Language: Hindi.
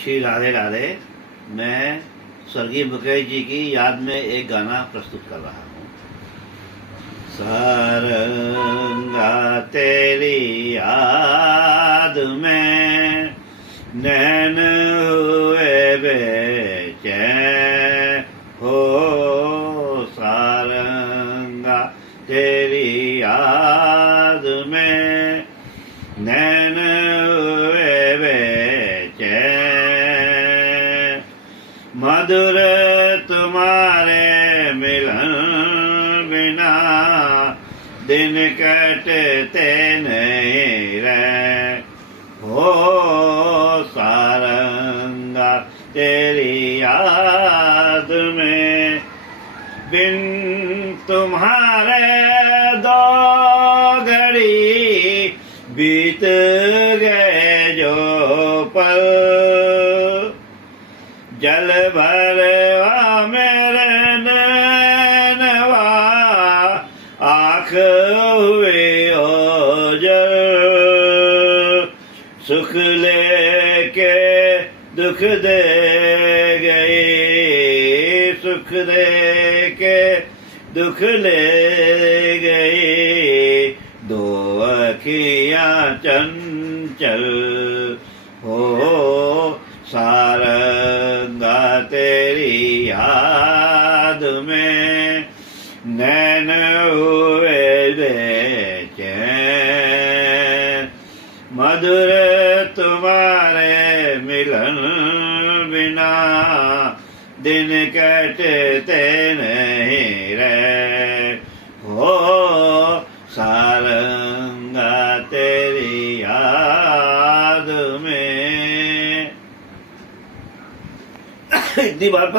श्री राधे राधे। मैं स्वर्गीय मुकेश जी की याद में एक गाना प्रस्तुत कर रहा हूँ। सारंगा तेरी याद में नैन हुए बेचैन हो, सारंगा तेरी याद में नैन हुए बेचैन, मधुर तुम्हारे मिलन बिना दिन कटते नहीं रहे हो, सारंगा तेरी याद में बिन तुम्हारे दो घड़ी बीत गए जो पल, जल भरवा मेरे नैनवा आँख हुई ओझल, सुख लेके दुख दे गई, सुख देके दुख ले गई, दो अखियाँ चंचल हो, सारंगा तेरी याद में नैन हुए बेचैन, मधुर तुम्हारे मिलन बिना दिन कटते नहीं रहे हो, सारंगा तेरी याद में। इतनी बार